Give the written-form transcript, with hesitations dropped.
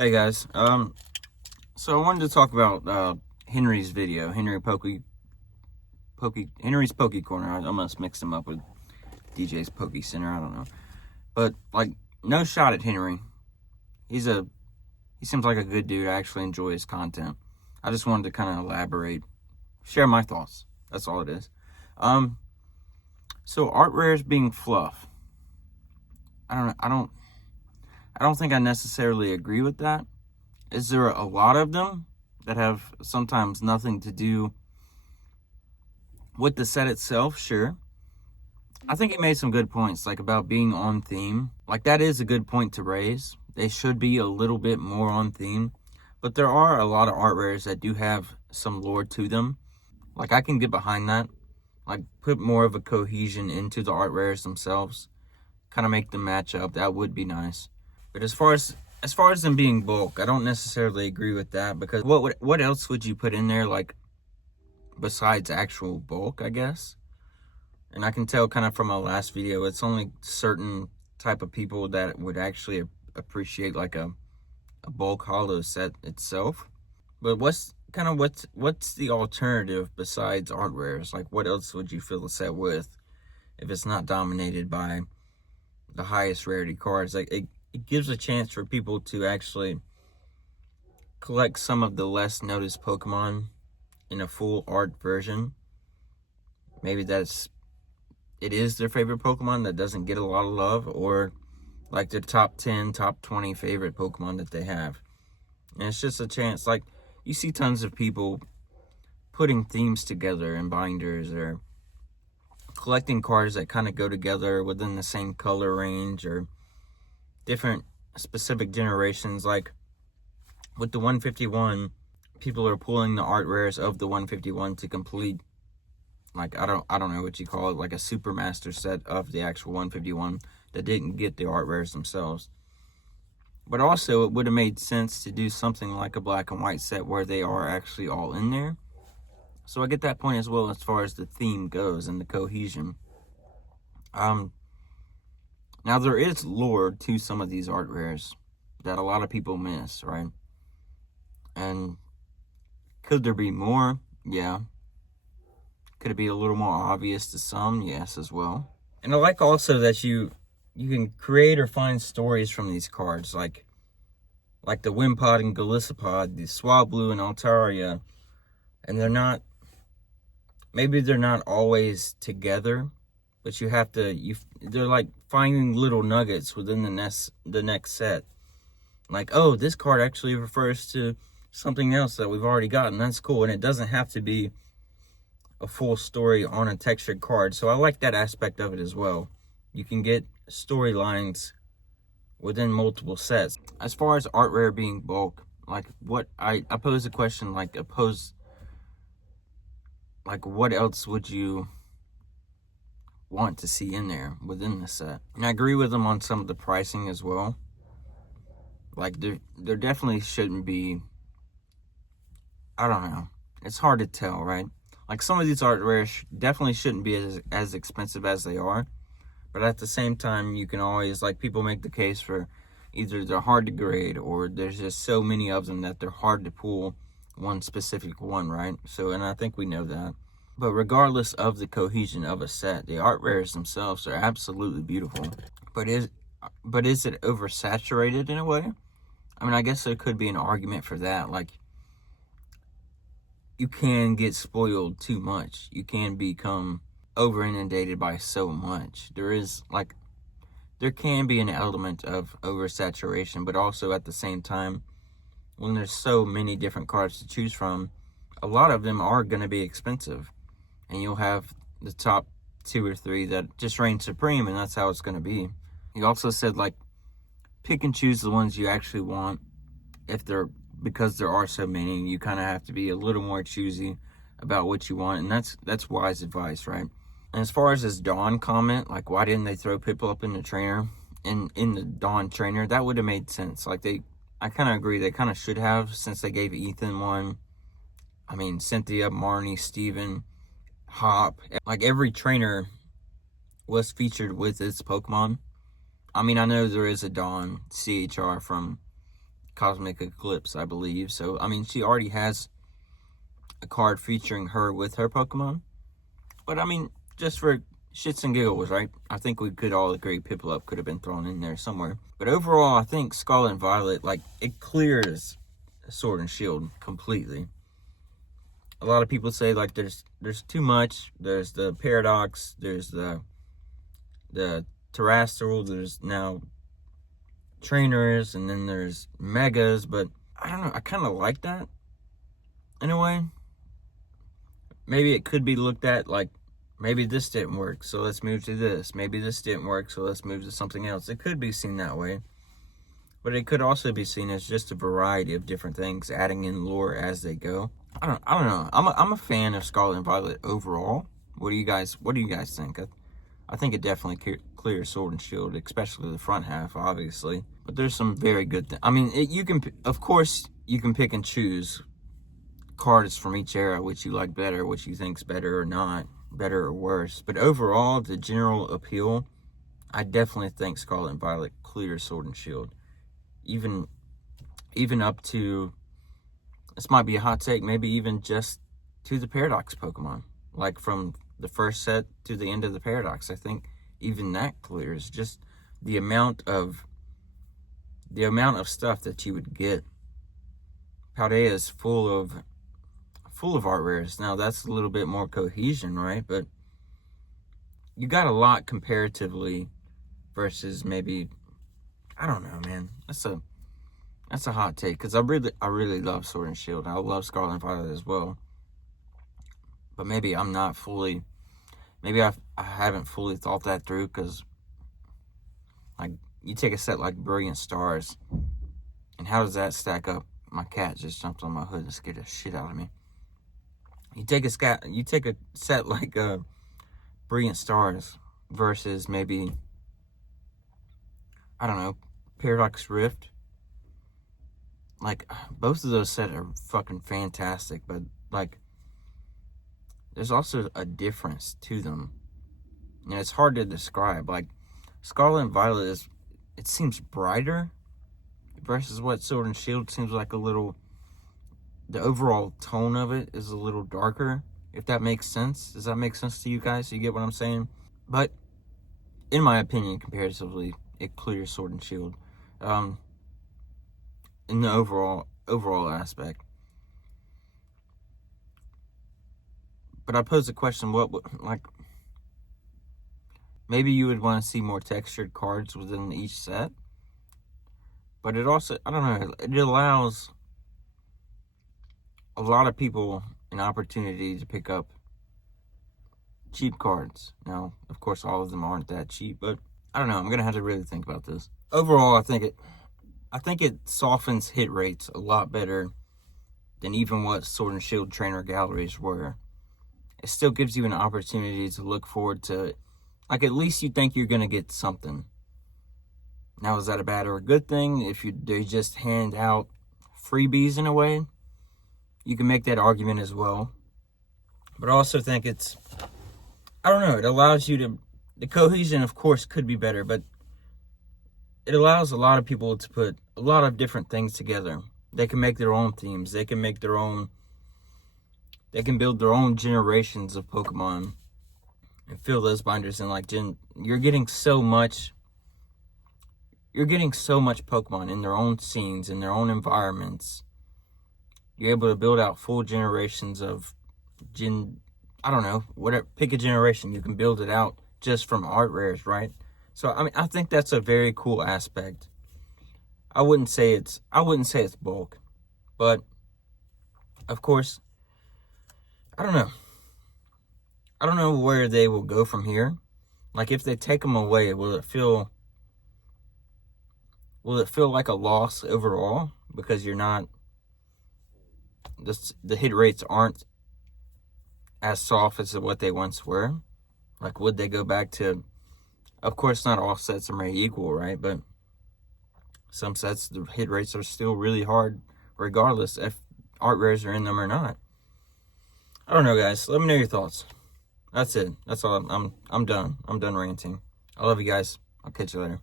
Hey guys, so I wanted to talk about Henry's video, Henry's Pokey Corner. I almost mixed him up with DJ's Pokey Center. I don't know, but like, no shot at Henry. He seems like a good dude. I actually enjoy his content. I just wanted to kind of elaborate, share my thoughts. That's all it is. So art rares being fluff. I don't think I necessarily agree with that. Is there a lot of them that have sometimes nothing to do with the set itself? Sure. I think he made some good points, like about being on theme. Like, that is a good point to raise. They should be a little bit more on theme. But there are a lot of art rares that do have some lore to them. Like, I can get behind that. Like, put more of a cohesion into the art rares themselves. Kind of make them match up. That would be nice. But as far as them being bulk, I don't necessarily agree with that, because what else would you put in there, like, besides actual bulk, I guess? And I can tell kind of from my last video, it's only certain type of people that would actually appreciate like a bulk holo set itself. But what's the alternative besides art rares? Like, what else would you fill the set with if it's not dominated by the highest rarity cards? Like, it gives a chance for people to actually collect some of the less noticed Pokemon in a full art version. Maybe it is their favorite Pokemon that doesn't get a lot of love, or like their top 10, top 20 favorite Pokemon that they have. And it's just a chance. Like, you see tons of people putting themes together in binders, or collecting cards that kind of go together within the same color range, or different specific generations. Like with the 151, people are pulling the art rares of the 151 to complete, like, I don't know what you call it, like a super master set of the actual 151 that didn't get the art rares themselves. But also, it would have made sense to do something like a black and white set where they are actually all in there. So I get that point as well, as far as the theme goes and the cohesion. Now, there is lore to some of these art rares that a lot of people miss, right? And could there be more? Yeah. Could it be a little more obvious to some? Yes, as well. And I like also that you can create or find stories from these cards, like the Wimpod and Golisopod, the Swablu and Altaria. And maybe they're not always together, but they're like finding little nuggets within the next set. Like, oh, this card actually refers to something else that we've already gotten. That's cool. And it doesn't have to be a full story on a textured card. So I like that aspect of it as well. You can get storylines within multiple sets. As far as art rare being bulk, like, what I pose a question, like what else would you want to see in there within the set? And I agree with them on some of the pricing as well. Like, there definitely shouldn't be, I don't know, it's hard to tell, right? Like, some of these art rares definitely shouldn't be as expensive as they are. But at the same time, you can always, like, people make the case for either they're hard to grade, or there's just so many of them that they're hard to pull one specific one, right? So, and I think we know that. But regardless of the cohesion of a set, the art rares themselves are absolutely beautiful. But is it oversaturated in a way? I mean, I guess there could be an argument for that. Like, you can get spoiled too much. You can become over inundated by so much. There can be an element of oversaturation, but also at the same time, when there's so many different cards to choose from, a lot of them are going to be expensive, and you'll have the top 2 or 3 that just reign supreme, and that's how it's going to be. He also said, like, pick and choose the ones you actually want. Because there are so many, you kind of have to be a little more choosy about what you want, and that's wise advice, right? And as far as this Dawn comment, like, why didn't they throw Piplup up in the trainer, in the Dawn trainer? That would have made sense. Like, I kind of agree, they kind of should have, since they gave Ethan one. I mean, Cynthia, Marnie, Steven, Hop, like, every trainer was featured with its Pokemon. I mean, I know there is a Dawn CHR from Cosmic Eclipse, I believe. So, I mean, she already has a card featuring her with her Pokemon. But, I mean, just for shits and giggles, right? I think we could all agree Piplup could have been thrown in there somewhere. But overall, I think Scarlet and Violet, like, it clears Sword and Shield completely. A lot of people say, like, there's too much. There's the Paradox, there's the Terrestrial, there's now Trainers, and then there's Megas. But I don't know, I kind of like that in a way. Maybe it could be looked at like, maybe this didn't work, so let's move to this. Maybe this didn't work, so let's move to something else. It could be seen that way. But it could also be seen as just a variety of different things, adding in lore as they go. I don't know. I'm a fan of Scarlet and Violet overall. What do you guys think? I think it definitely clears Sword and Shield, especially the front half, obviously. But there's some very good things. I mean, of course, you can pick and choose cards from each era, which you like better, which you think's better or not, better or worse. But overall, the general appeal, I definitely think Scarlet and Violet clears Sword and Shield. Even up to, this might be a hot take, maybe even just to the Paradox Pokemon. Like from the first set to the end of the Paradox, I think even that clears. Just the amount of stuff that you would get. Paldea is full of art rares. Now that's a little bit more cohesion, right? But you got a lot comparatively versus maybe, I don't know, man. That's a hot take, because I really love Sword and Shield. I love Scarlet and Violet as well. But maybe I'm not fully, maybe I haven't fully thought that through, because like you take a set like Brilliant Stars, and how does that stack up? My cat just jumped on my hood and scared the shit out of me. You take a set like Brilliant Stars versus maybe, I don't know, Paradox Rift. Like, both of those sets are fucking fantastic, but like, there's also a difference to them, and it's hard to describe. Like, Scarlet and Violet it seems brighter versus what Sword and Shield seems like a little. The overall tone of it is a little darker, if that makes sense. Does that make sense to you guys? You get what I'm saying? But in my opinion, comparatively, it clears Sword and Shield. In the overall aspect. But I pose the question, like, maybe you would want to see more textured cards within each set. But it also, I don't know, it allows a lot of people an opportunity to pick up cheap cards. Now, of course, all of them aren't that cheap, but I don't know. I'm going to have to really think about this. Overall, I think it softens hit rates a lot better than even what Sword and Shield trainer galleries were. It still gives you an opportunity to look forward to, like, at least you think you're going to get something. Now, is that a bad or a good thing? If they just hand out freebies in a way, you can make that argument as well. But I also think I don't know, it allows you to, the cohesion, of course, could be better, but it allows a lot of people to put a lot of different things together. They can make their own themes. They can make they can build their own generations of Pokemon and fill those binders in. Like, you're getting so much Pokemon in their own scenes, in their own environments. You're able to build out full generations of I don't know, whatever, pick a generation. You can build it out just from art rares, right? So, I mean, I think that's a very cool aspect. I wouldn't say it's bulk, but of course, I don't know. I don't know where they will go from here. Like, if they take them away, will it feel like a loss overall, because you're not, the hit rates aren't as soft as what they once were? Like, would they go back to, of course, not all sets are made equal, right? But some sets, the hit rates are still really hard, regardless if art rares are in them or not. I don't know, guys. Let me know your thoughts. That's it. That's all. I'm done. I'm done ranting. I love you guys. I'll catch you later.